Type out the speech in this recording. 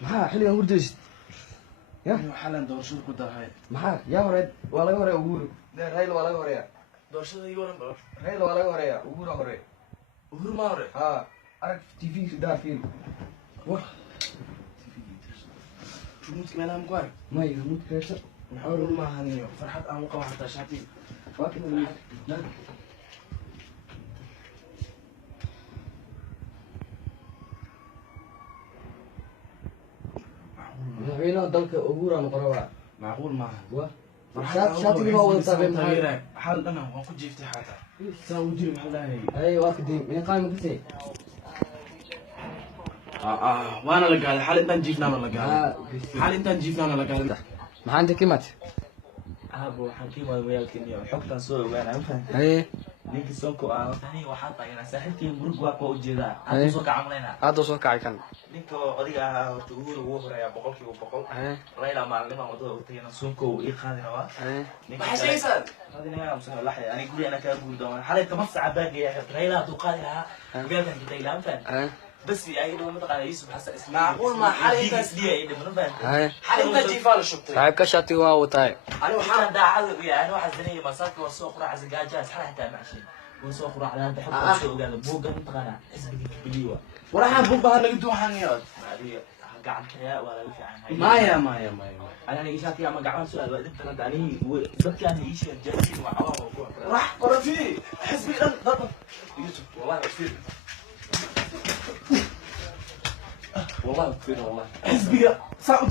maxaa xilligan hurdaysid ya xalan doorashada ku dahay maxaa yaa horeed waa laga horeeya Uhuru Raila waa laga horeeya doorashada iyo waran baro Raila waa laga horeeya Uhuru hore Uhuru ma hore arag TV daar fiil war rumut meelaha ma ku arag may rumut kreesa maxaa ma haniyo farxad aan u qabo xataa shaati waa kan madaxweynaha dalka Uhuru aan qoraba macquul maaha shaatiga waa wada taabay xal dhan waan ku jiiftay xataa saa u jiri maxaa lahayn ay waa kadib min qaam kasay وانا لقال حال انت نجيفنا ولا لقال حال انت نجيفنا ولا لقال maxaa inta kimat abo waxaan ka imaad weelkaniyo xogtan soo ogaanaa faham ninki sonko tani waxaan taagana saaxiibtii murug waa ko ujeedaa aan soo kacamlayna aad soo kacay kan ninka odiga ahaa horta Uhuru ugu horeeya 100% Raila maalin ma wadada urtayna sonko ii qaadina waa maxay sheegaysan hadina aan soo laxay ani guri ana ka guul doona xalay tama saac baagaya Raila adu qaadi lahaa weelkan kitay laan faham بس يعني لو متقن يوسف حسن اسمه معقول ما حالي دي ايه من بعد حالي انت جيفان شفتي صاحب كشاتي واو تاي انا وحنا داعي يعني واحد زني مساك وسوق راح زجاجات حتى ماشي وسوق راح على بحب سوق هذا مو قد متقن اسمك بليوه وراح بوبها نقدو حنيات هذه قاعد كيا ولا في عن مايا انا نيشاتي ما قاعد سؤال انت اني ضبط يعني ايش جالسين مع راح قرفي حسبي ضبط يوسف والله كثير والله كثير والله حسبي صعب